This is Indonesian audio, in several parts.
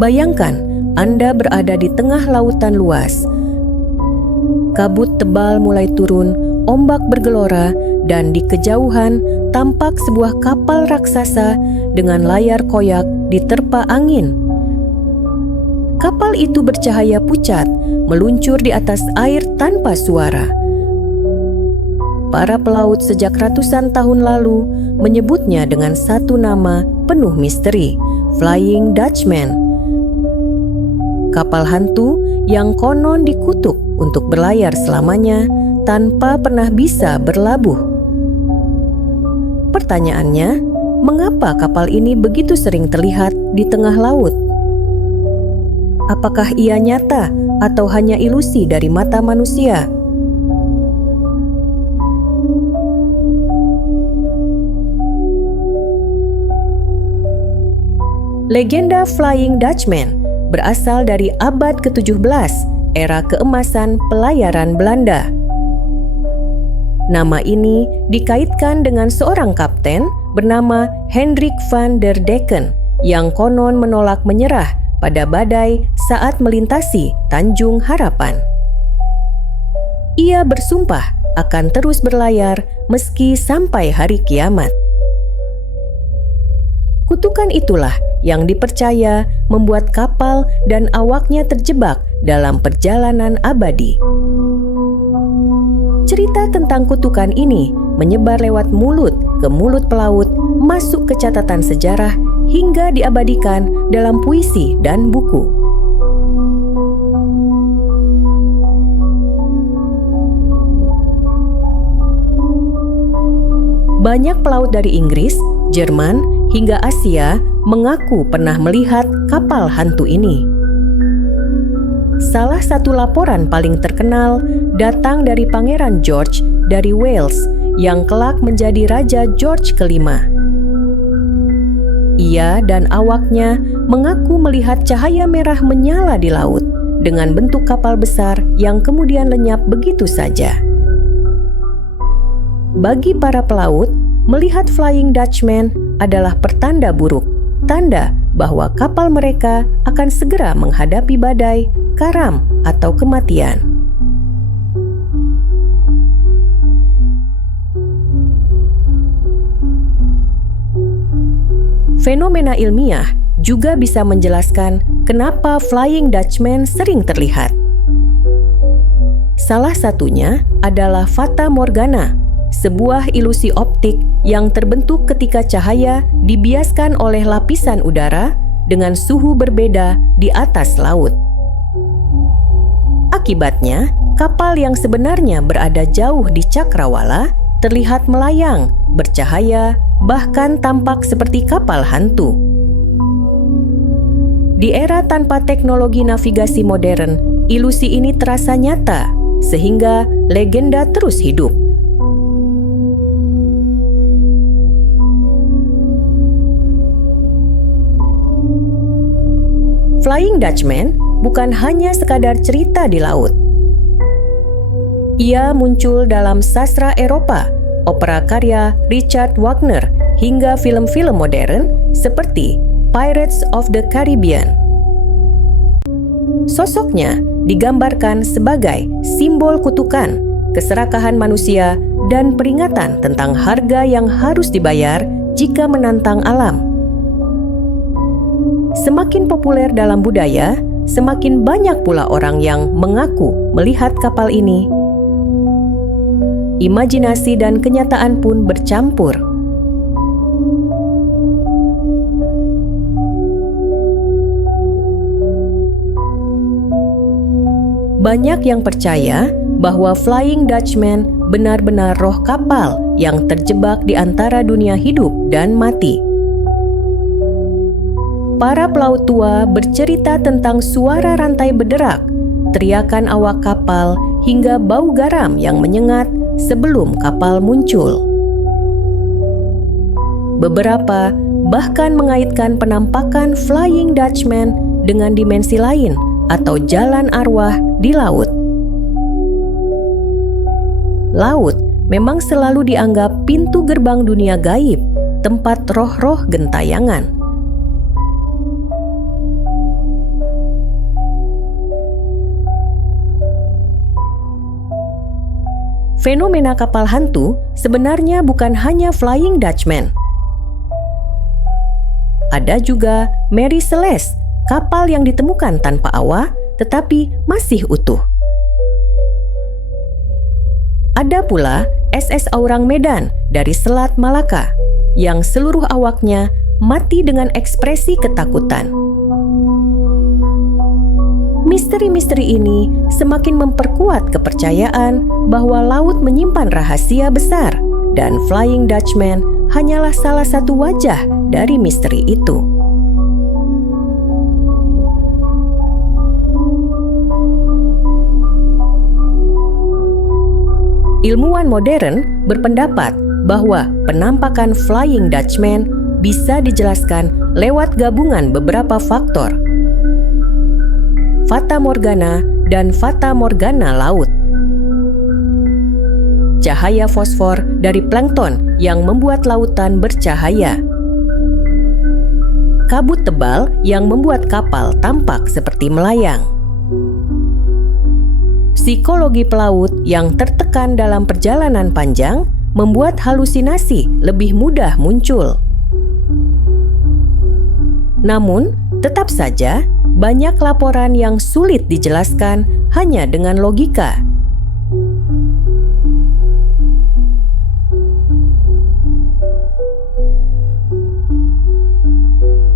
Bayangkan, Anda berada di tengah lautan luas. Kabut tebal mulai turun, ombak bergelora, dan di kejauhan tampak sebuah kapal raksasa dengan layar koyak diterpa angin. Kapal itu bercahaya pucat, meluncur di atas air tanpa suara. Para pelaut sejak ratusan tahun lalu menyebutnya dengan satu nama penuh misteri, Flying Dutchman. Kapal hantu yang konon dikutuk untuk berlayar selamanya tanpa pernah bisa berlabuh. Pertanyaannya, mengapa kapal ini begitu sering terlihat di tengah laut? Apakah ia nyata atau hanya ilusi dari mata manusia? Legenda Flying Dutchman berasal dari abad ke-17, era keemasan pelayaran Belanda. Nama ini dikaitkan dengan seorang kapten bernama Hendrik van der Decken yang konon menolak menyerah pada badai saat melintasi Tanjung Harapan. Ia bersumpah akan terus berlayar meski sampai hari kiamat. Kutukan itulah yang dipercaya membuat kapal dan awaknya terjebak dalam perjalanan abadi. Cerita tentang kutukan ini menyebar lewat mulut ke mulut pelaut, masuk ke catatan sejarah hingga diabadikan dalam puisi dan buku. Banyak pelaut dari Inggris, Jerman, hingga Asia mengaku pernah melihat kapal hantu ini. Salah satu laporan paling terkenal datang dari Pangeran George dari Wales yang kelak menjadi Raja George kelima. Ia dan awaknya mengaku melihat cahaya merah menyala di laut dengan bentuk kapal besar yang kemudian lenyap begitu saja. Bagi para pelaut, melihat Flying Dutchman adalah pertanda buruk, tanda bahwa kapal mereka akan segera menghadapi badai, karam, atau kematian. Fenomena ilmiah juga bisa menjelaskan kenapa Flying Dutchman sering terlihat. Salah satunya adalah fata morgana, sebuah ilusi optik yang terbentuk ketika cahaya dibiaskan oleh lapisan udara dengan suhu berbeda di atas laut. Akibatnya, kapal yang sebenarnya berada jauh di cakrawala terlihat melayang, bercahaya, bahkan tampak seperti kapal hantu. Di era tanpa teknologi navigasi modern, ilusi ini terasa nyata, sehingga legenda terus hidup. Flying Dutchman bukan hanya sekadar cerita di laut. Ia muncul dalam sastra Eropa, opera karya Richard Wagner, hingga film-film modern seperti Pirates of the Caribbean. Sosoknya digambarkan sebagai simbol kutukan, keserakahan manusia, dan peringatan tentang harga yang harus dibayar jika menantang alam. Semakin populer dalam budaya, semakin banyak pula orang yang mengaku melihat kapal ini. Imajinasi dan kenyataan pun bercampur. Banyak yang percaya bahwa Flying Dutchman benar-benar roh kapal yang terjebak di antara dunia hidup dan mati. Para pelaut tua bercerita tentang suara rantai berderak, teriakan awak kapal, hingga bau garam yang menyengat sebelum kapal muncul. Beberapa bahkan mengaitkan penampakan Flying Dutchman dengan dimensi lain atau jalan arwah di laut. Laut memang selalu dianggap pintu gerbang dunia gaib, tempat roh-roh gentayangan. fenomena kapal hantu sebenarnya bukan hanya Flying Dutchman. Ada juga Mary Celeste, kapal yang ditemukan tanpa awak tetapi masih utuh. Ada pula SS Aurang Medan dari Selat Malaka yang seluruh awaknya mati dengan ekspresi ketakutan. Misteri-misteri ini semakin memperkuat kepercayaan bahwa laut menyimpan rahasia besar dan Flying Dutchman hanyalah salah satu wajah dari misteri itu. Ilmuwan modern berpendapat bahwa penampakan Flying Dutchman bisa dijelaskan lewat gabungan beberapa faktor. Fata Morgana dan Fata Morgana laut. Cahaya fosfor dari plankton yang membuat lautan bercahaya. Kabut tebal yang membuat kapal tampak seperti melayang. Psikologi pelaut yang tertekan dalam perjalanan panjang membuat halusinasi lebih mudah muncul. Namun, tetap saja banyak laporan yang sulit dijelaskan hanya dengan logika.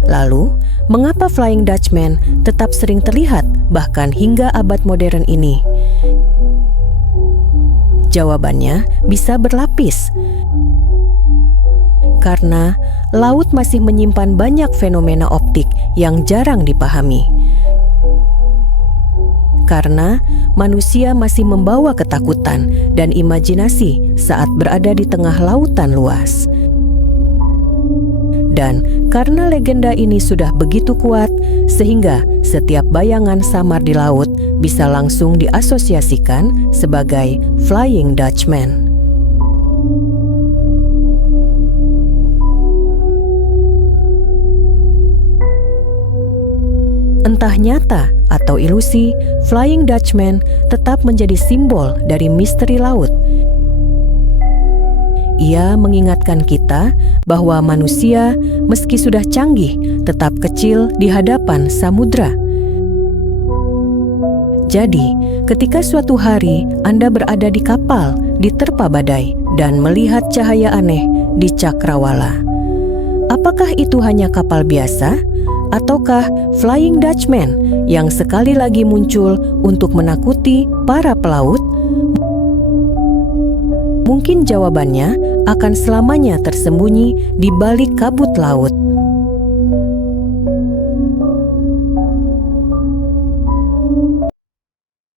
Lalu, mengapa Flying Dutchman tetap sering terlihat bahkan hingga abad modern ini? Jawabannya bisa berlapis. Karena laut masih menyimpan banyak fenomena optik yang jarang dipahami. Karena manusia masih membawa ketakutan dan imajinasi saat berada di tengah lautan luas. Dan karena legenda ini sudah begitu kuat, sehingga setiap bayangan samar di laut bisa langsung diasosiasikan sebagai Flying Dutchman. Entah nyata atau ilusi, Flying Dutchman tetap menjadi simbol dari misteri laut. Ia mengingatkan kita bahwa manusia, meski sudah canggih, tetap kecil di hadapan samudra. Jadi, ketika suatu hari Anda berada di kapal diterpa badai dan melihat cahaya aneh di cakrawala, apakah itu hanya kapal biasa? Ataukah Flying Dutchman yang sekali lagi muncul untuk menakuti para pelaut? Mungkin jawabannya akan selamanya tersembunyi di balik kabut laut.